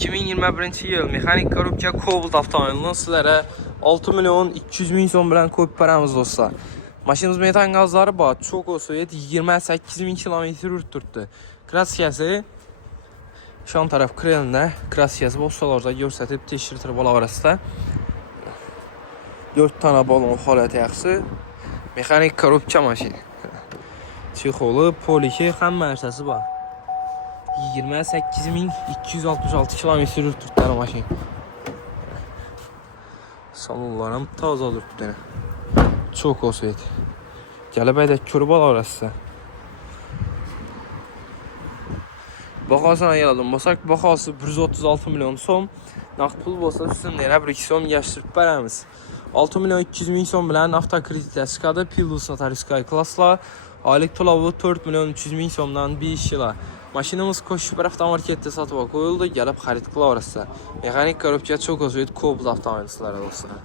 2021 yıl mexanik korubka Cobalt avtomobilini sizlere 6 milyon 200 bin son bilen koyup paramız dostlar. Maşinimiz metan gazları var. Çok olsa 28 bin kilometre yürüttürdü. Kraskası şu an taraf krelinde. Kraskası bostalarda gösterip teşhirtir bala arasında. 4 tane balon halat yaxşı. Mexanik korubka maşini. Çexolu, poliki, hem mərsəsi var. 28.266 kilometre yürüttürdü maşin. Salonlarım taze olur bir tane. Çok olsaydı. Gəlib ədək körübal arası. Baxasına yaladım. Basak baxası 136 milyon som. Naqd pul bolsa üstündə elə 1-2 som yaşdırıb bərəmiz. 6 milyon 200 bin som bilən avtokreditlə çıxadı. Pilus Notary Sky Class-la. Aylık tulavu 4 milyon 300 bin somdan 5 yıla. Maşinimiz Koşuper avtomarketdə satıba qoyuldu. Gəlib xarid qıla orası. Mexanik korubka çok olsaydı Cobalt avtomobilçilərə dostlar.